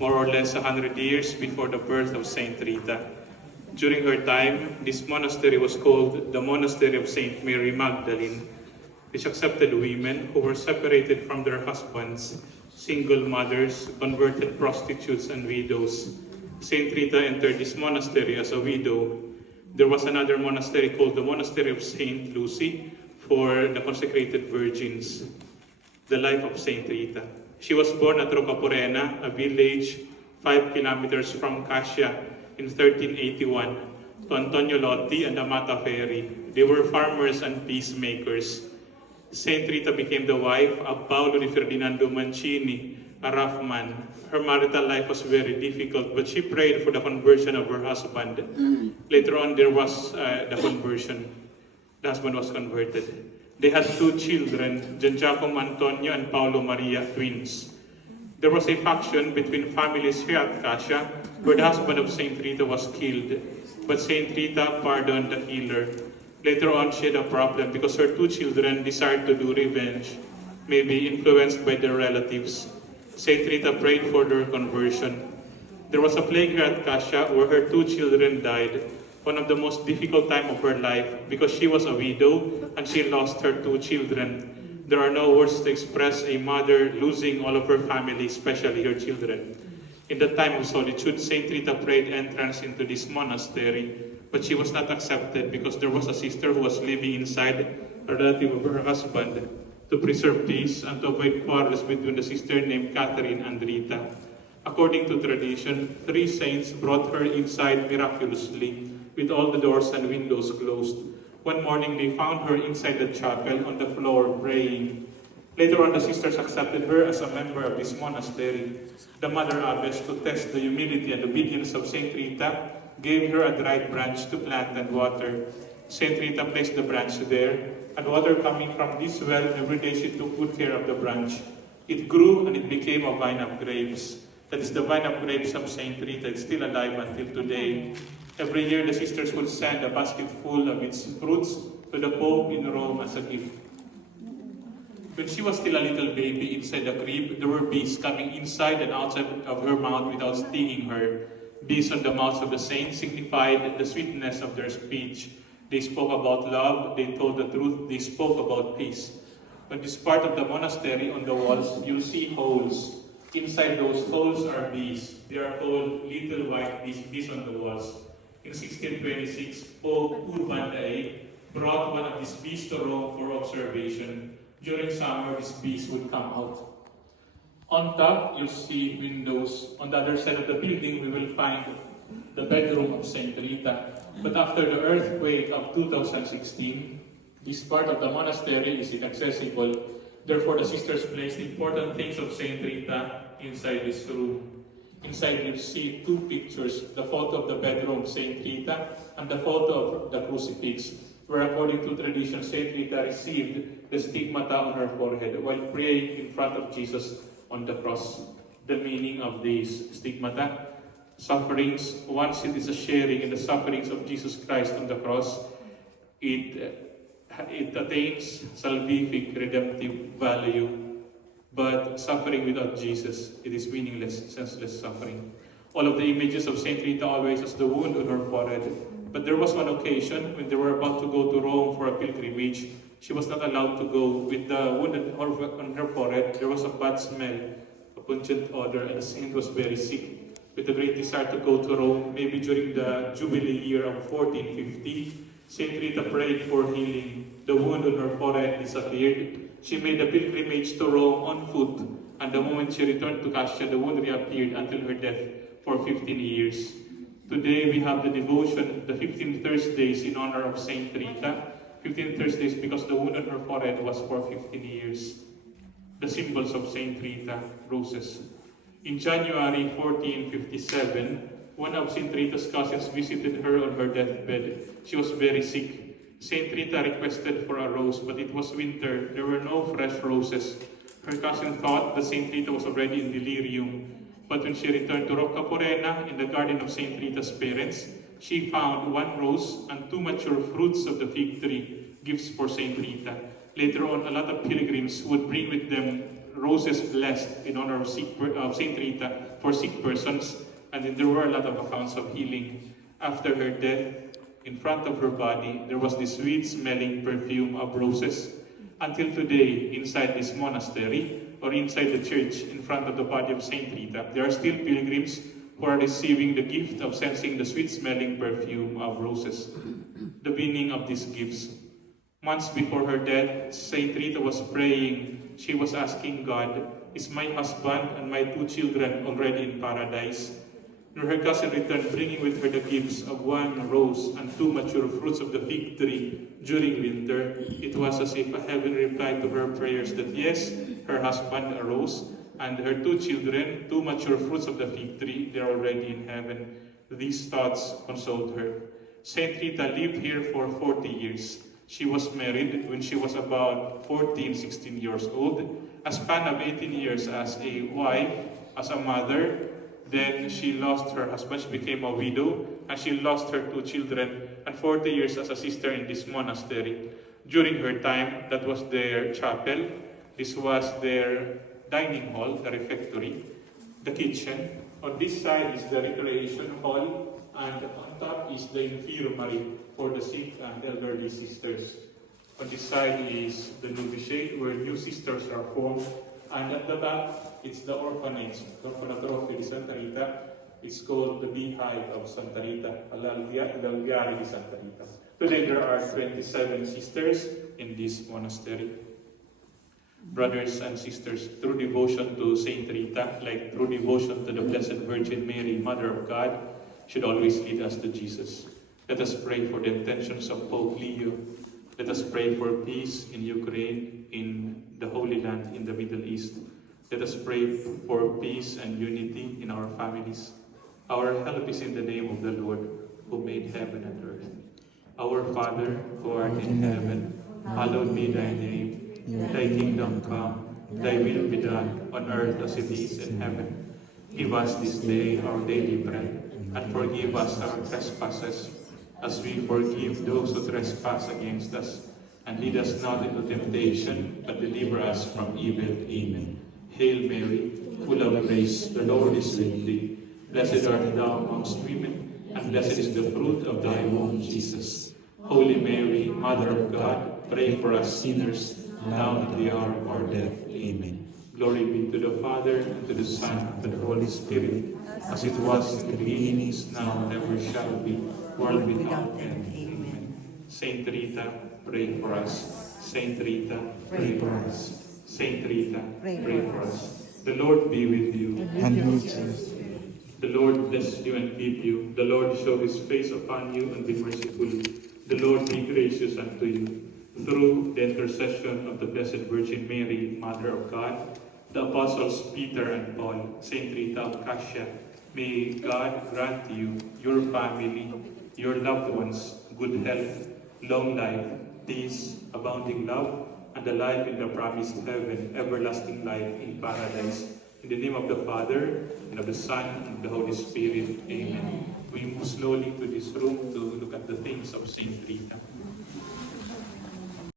more or less 100 years before the birth of Saint Rita. During her time, this monastery was called the Monastery of Saint Mary Magdalene, which accepted women who were separated from their husbands, single mothers, converted prostitutes, and widows. Saint Rita entered this monastery as a widow. There was another monastery called the Monastery of Saint Lucy for the consecrated virgins. The life of Saint Rita. She was born at Rocaporena, a village 5 kilometers from Cascia in 1381, to Antonio Lotti and Amata Ferri. They were farmers and peacemakers. Saint Rita became the wife of Paolo di Ferdinando Mancini, a rough man. Her marital life was very difficult, but she prayed for the conversion of her husband. Later on, there was the conversion. The husband was converted. They had 2 children, Giangiacomo Antonio and Paolo Maria, twins. There was a faction between families here at Cascia, where the husband of Saint Rita was killed, but Saint Rita pardoned the killer. Later on, she had a problem because her 2 children desired to do revenge, maybe influenced by their relatives. Saint Rita prayed for their conversion. There was a plague here at Cascia where her 2 children died, one of the most difficult time of her life because she was a widow and she lost her 2 children. There are no words to express a mother losing all of her family, especially her children. In the time of solitude, Saint Rita prayed entrance into this monastery, but she was not accepted because there was a sister who was living inside, a relative of her husband, to preserve peace and to avoid quarrels between the sister named Catherine and Rita. According to tradition, 3 saints brought her inside miraculously, with all the doors and windows closed. One morning, they found her inside the chapel on the floor praying. Later on, the sisters accepted her as a member of this monastery. The Mother Abbess, to test the humility and obedience of Saint Rita, gave her a dried branch to plant and water. Saint Rita placed the branch there, and water coming from this well, every day she took good care of the branch. It grew and it became a vine of grapes. That is the vine of grapes of Saint Rita. It's still alive until today. Every year, the sisters would send a basket full of its fruits to the Pope in Rome as a gift. When she was still a little baby inside the crib, there were bees coming inside and outside of her mouth without stinging her. Bees on the mouths of the saints signified the sweetness of their speech. They spoke about love, they told the truth, they spoke about peace. On this part of the monastery, on the walls, you'll see holes. Inside those holes are bees. They are called little white bees, bees on the walls. In 1626, Pope Urban VIII brought one of these bees to Rome for observation. During summer, these bees would come out. On top, you'll see windows. On the other side of the building, we will find the bedroom of Saint Rita. But after the earthquake of 2016, this part of the monastery is inaccessible. Therefore, the sisters placed important things of Saint Rita inside this room. Inside, you'll see 2 pictures, the photo of the bedroom of Saint Rita and the photo of the crucifix, where according to tradition, Saint Rita received the stigmata on her forehead while praying in front of Jesus on the cross. The meaning of these stigmata: sufferings. Once it is a sharing in the sufferings of Jesus Christ on the cross, it attains salvific redemptive value. But suffering without Jesus, it is meaningless, senseless suffering. All of the images of Saint Rita always has the wound on her forehead. But there was one occasion when they were about to go to Rome for a pilgrimage. She was not allowed to go. With the wound on her forehead, there was a bad smell, a pungent odor, and the saint was very sick. With a great desire to go to Rome, maybe during the Jubilee year of 1450, Saint Rita prayed for healing. The wound on her forehead disappeared. She made a pilgrimage to Rome on foot, and the moment she returned to Cascia, the wound reappeared until her death for 15 years. Today we have the devotion, the 15 Thursdays in honor of Saint Rita. 15 Thursdays because the wound on her forehead was for 15 years. The symbols of Saint Rita, roses. In January 1457, one of Saint Rita's cousins visited her on her deathbed. She was very sick. Saint Rita requested for a rose, but it was winter. There were no fresh roses. Her cousin thought that Saint Rita was already in delirium. But when she returned to Rocaporena in the garden of Saint Rita's parents, she found 1 rose and 2 mature fruits of the fig tree, gifts for Saint Rita. Later on, a lot of pilgrims would bring with them roses blessed in honor of Saint Rita for sick persons, and then there were a lot of accounts of healing. After her death, in front of her body, there was this sweet-smelling perfume of roses. Until today, inside this monastery, or inside the church, in front of the body of Saint Rita, there are still pilgrims who are receiving the gift of sensing the sweet-smelling perfume of roses. The meaning of these gifts. Months before her death, Saint Rita was praying. She was asking God, "Is my husband and my 2 children already in paradise?" And her cousin returned, bringing with her the gifts of 1 rose and 2 mature fruits of the fig tree during winter. It was as if heaven replied to her prayers that yes, her husband arose, and her 2 children, 2 mature fruits of the fig tree, they're already in heaven. These thoughts consoled her. Saint Rita lived here for 40 years. She was married when she was about 14, 16 years old. A span of 18 years as a wife, as a mother. Then she lost her husband, she became a widow, and she lost her 2 children, and 40 years as a sister in this monastery. During her time, that was their chapel. This was their dining hall, the refectory, the kitchen. On this side is the recreation hall, and on top is the infirmary for the sick and elderly sisters. On this side is the novitiate, where new sisters are formed. And at the back, it's the orphanage, Orfanatrofe di Santa Rita. It's called the Beehive of Santa Rita, L'Alviare di Santa Rita. Today there are 27 sisters in this monastery. Brothers and sisters, true devotion to Saint Rita, like true devotion to the Blessed Virgin Mary, Mother of God, should always lead us to Jesus. Let us pray for the intentions of Pope Leo. Let us pray for peace in Ukraine, in the Holy Land, in the Middle East. Let us pray for peace and unity in our families. Our help is in the name of the Lord, who made heaven and earth. Our Father, who art in heaven, hallowed be thy name. Thy kingdom come, thy will be done, on earth as it is in heaven. Give us this day our daily bread, and forgive us our trespasses, as we forgive those who trespass against us. And lead us not into temptation, but deliver us from evil. Amen. Hail Mary, full of grace, the Lord is with thee. Blessed art thou amongst women, and blessed is the fruit of thy womb, Jesus. Holy Mary, Mother of God, pray for us sinners, now and at the hour of our death. Amen. Glory be to the Father, and to the Son, and to the Holy Spirit, as it was in the beginning, is now, and ever shall be, world without end. Amen. Saint Rita, pray for us. Saint Rita, pray for us. Saint Rita, pray for us. The Lord be with you. And with you. The Lord bless you and keep you. The Lord show his face upon you and be merciful. The Lord be gracious unto you. Through the intercession of the Blessed Virgin Mary, Mother of God, the Apostles Peter and Paul, Saint Rita of Cassia, may God grant you, your family, your loved ones, good health, long life, peace, abounding love, and the life in the promised heaven, everlasting life in paradise. In the name of the Father, and of the Son, and of the Holy Spirit. Amen. We move slowly to this room to look at the things of Saint Rita.